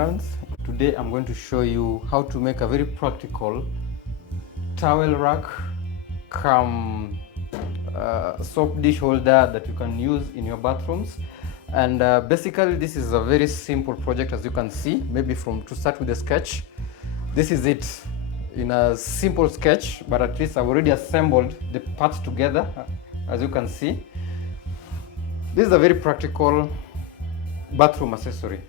maintenance. Today I'm going to show you how to make a very practical towel rack cum soap dish holder that you can use in your bathrooms. And basically this is a very simple project, as you can see. Maybe to start with a sketch. This is it in a simple sketch, but at least I've already assembled the parts together, as you can see. This is a very practical bathroom accessory.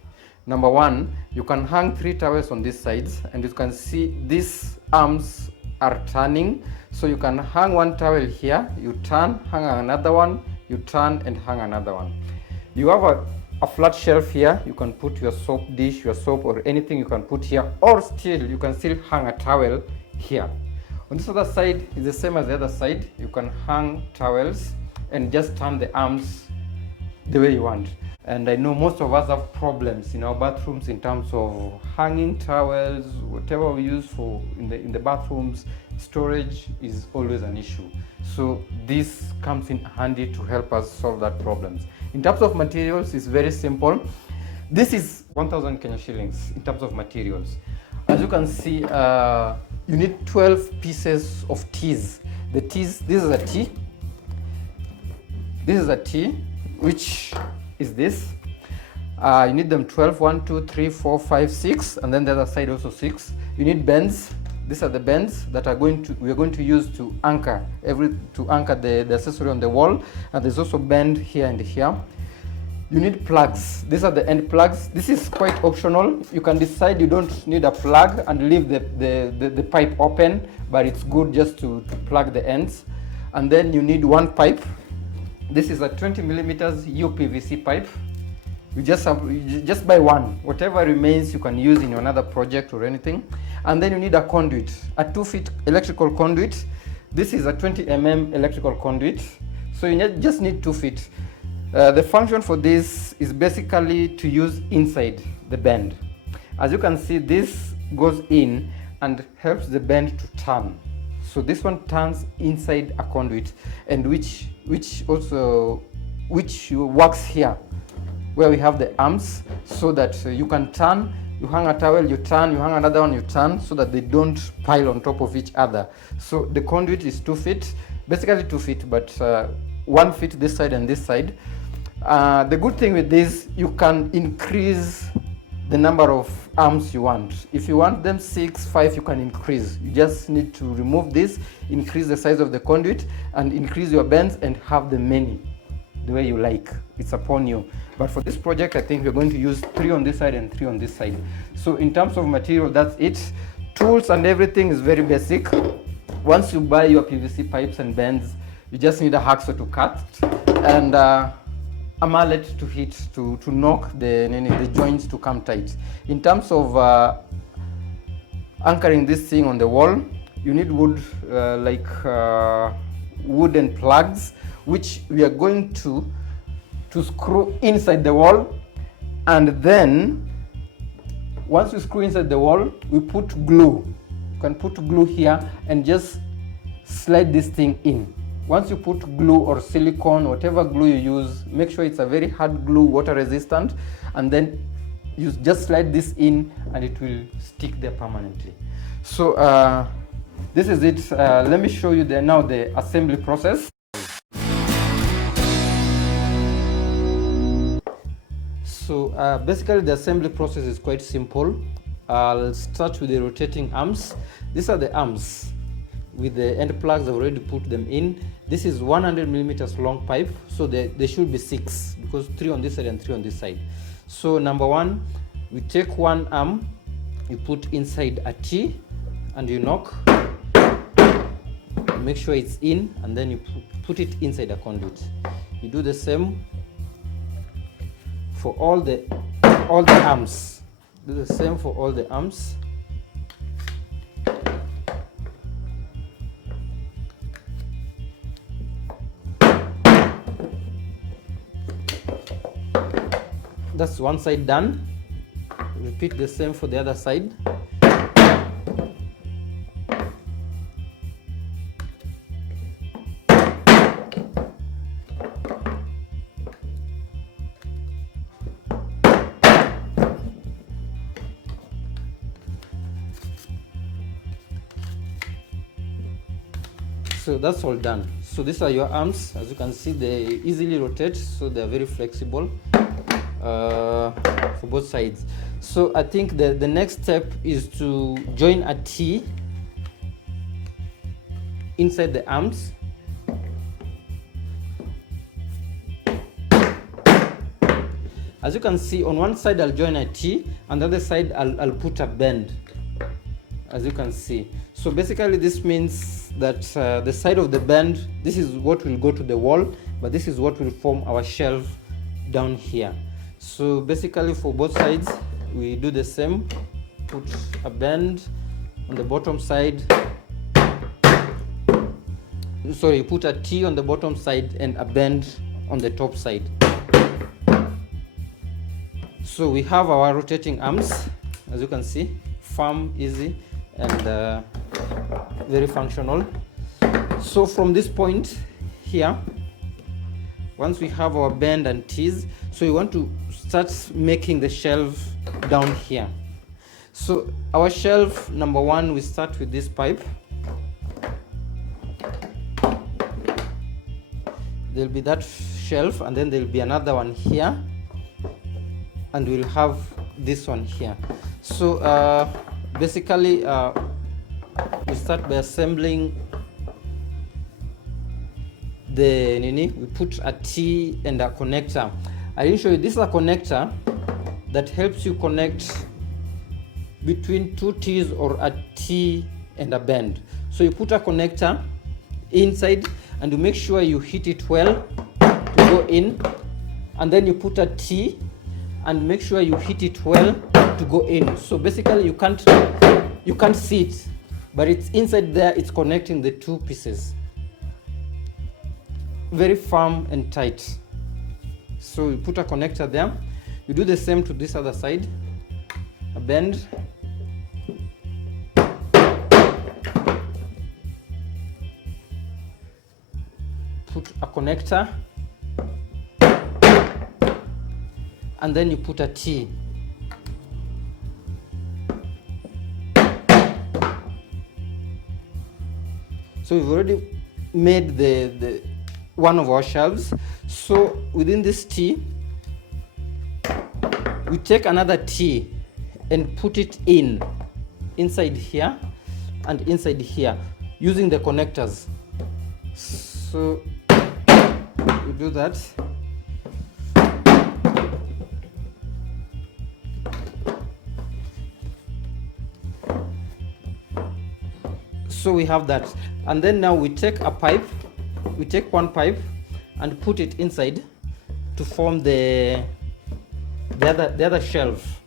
Number one, you can hang 3 towels on these sides, and you can see these arms are turning. So you can hang one towel here, you turn, hang another one, you turn and hang another one. You have a flat shelf here. You can put your soap dish, your soap or anything you can put here, or still you can still hang a towel here. On this other side is the same as the other side. You can hang towels and just turn the arms the way you want. And I know most of us have problems in our bathrooms in terms of hanging towels. Whatever we use for in the bathrooms, storage is always an issue. So this comes in handy to help us solve that problems. In terms of materials, it's very simple. This is 1,000 Kenya shillings in terms of materials. As you can see, you need 12 pieces of teas. The teas, this is a tea. This is a tea, which is this. You need them 12, 1, 2, 3, 4, 5, 6, and then the other side also 6. You need bends. These are the bends that we are going to use to anchor the accessory on the wall, and there's also bend here and here. You need plugs. These are the end plugs. This is quite optional. You can decide you don't need a plug and leave the pipe open, but it's good just to plug the ends. And then you need one pipe. This is a 20 millimeters UPVC pipe. You just buy one. Whatever remains you can use in another project or anything. And then you need a conduit, a 2-foot electrical conduit. This is a 20 mm electrical conduit. So you just need 2 feet. The function for this is basically to use inside the bend. As you can see, this goes in and helps the bend to turn. So this one turns inside a conduit, and which works here, where we have the arms, so that you can turn. You hang a towel, you turn, you hang another one, you turn, so that they don't pile on top of each other. So the conduit is 2 feet, basically 2 feet, but 1 feet this side and this side. The good thing with this, you can increase the number of arms you want. If you want them 6, 5, you can increase. You just need to remove this, increase the size of the conduit, and increase your bends and have the many the way you like. It's upon you. But for this project, I think we're going to use 3 on this side and 3 on this side. So in terms of material, that's it. Tools and everything is very basic. Once you buy your PVC pipes and bends, you just need a hacksaw to cut and a mallet to hit to knock the joints to come tight. In terms of anchoring this thing on the wall, you need wood, like wooden plugs, which we are going to screw inside the wall. And then once we screw inside the wall, we put glue. You can put glue here and just slide this thing in. Once you put glue or silicone, whatever glue you use, make sure it's a very hard glue, water resistant, and then you just slide this in and it will stick there permanently. So this is it. Let me show you now the assembly process. So basically the assembly process is quite simple. I'll start with the rotating arms. These are the arms with the end plugs. I've already put them in. This is 100 millimeters long pipe, so there should be 6, because 3 on this side and 3 on this side. So number one, we take one arm, you put inside a T and you knock, make sure it's in, and then you put it inside a conduit. You do the same for all the arms. Do the same for all the arms. That's one side done. Repeat the same for the other side. So that's all done. So these are your arms. As you can see, they easily rotate, so they're very flexible for both sides. So I think the next step is to join a T inside the arms. As you can see, on one side I'll join a T, and the other side I'll put a bend, as you can see. So basically this means that the side of the bend, this is what will go to the wall, but this is what will form our shelf down here. So basically for both sides we do the same. Put a bend on the bottom side, sorry, put a T on the bottom side and a bend on the top side. So we have our rotating arms, as you can see, firm, easy, and very functional. So from this point here, once we have our bend and T's, so we want to start making the shelf down here. So our shelf, number one, we start with this pipe. There'll be that shelf, and then there'll be another one here, and we'll have this one here. So basically we start by assembling the nini. We put a T and a connector. I didn't show you, this is a connector that helps you connect between two T's or a T and a bend. So you put a connector inside and you make sure you hit it well to go in, and then you put a T and make sure you hit it well to go in. So basically you can't see it, but it's inside there, it's connecting the two pieces. Very firm and tight. So you put a connector there. You do the same to this other side. A bend. Put a connector. And then you put a T. So we've already made the one of our shelves. So within this T, we take another T and put it inside here and inside here using the connectors. So we do that. So we have that, and then now we take a pipe, we take one pipe and put it inside to form the other shelf.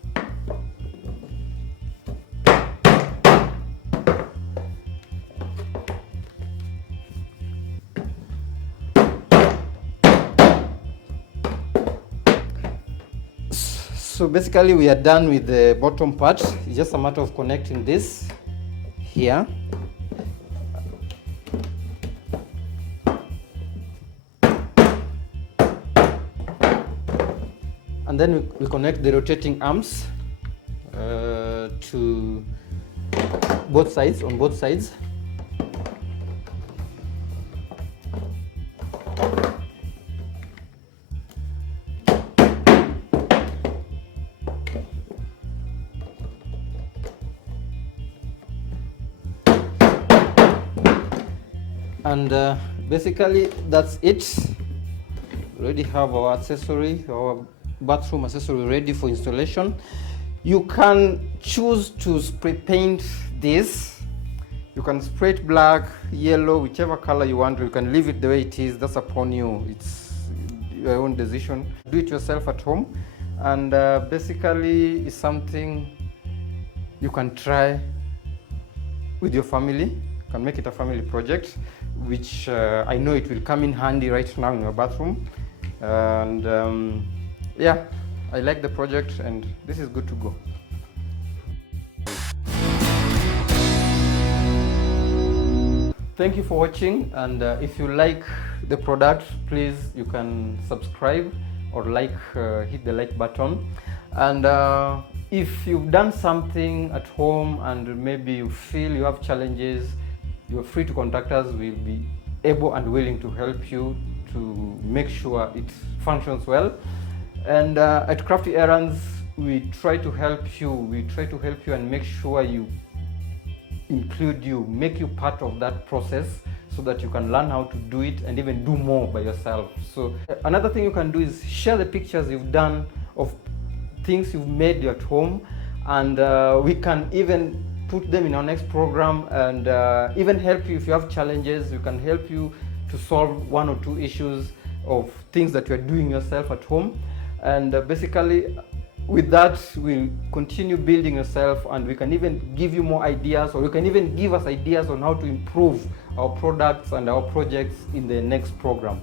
So basically we are done with the bottom part. It's just a matter of connecting this here. And then we connect the rotating arms to both sides, on both sides. And basically that's it. We already have our accessory, our bathroom accessory ready for installation. You can choose to spray paint this. You can spray it black, yellow, whichever color you want. You can leave it the way it is. That's upon you. It's your own decision. Do it yourself at home, and basically it's something you can try with your family. You can make it a family project, which I know it will come in handy right now in your bathroom. And yeah, I like the project and this is good to go. Thank you for watching, and if you like the product, please you can subscribe or hit the like button. And if you've done something at home and maybe you feel you have challenges, you're free to contact us. We'll be able and willing to help you to make sure it functions well. And at Crafty Errands, we try to help you. We try to help you and make sure you include you, make you part of that process, so that you can learn how to do it and even do more by yourself. So another thing you can do is share the pictures you've done of things you've made at home, and we can even put them in our next program, and even help you if you have challenges. We can help you to solve 1 or 2 issues of things that you're doing yourself at home. And basically with that, we'll continue building yourself, and we can even give you more ideas, or you can even give us ideas on how to improve our products and our projects in the next program.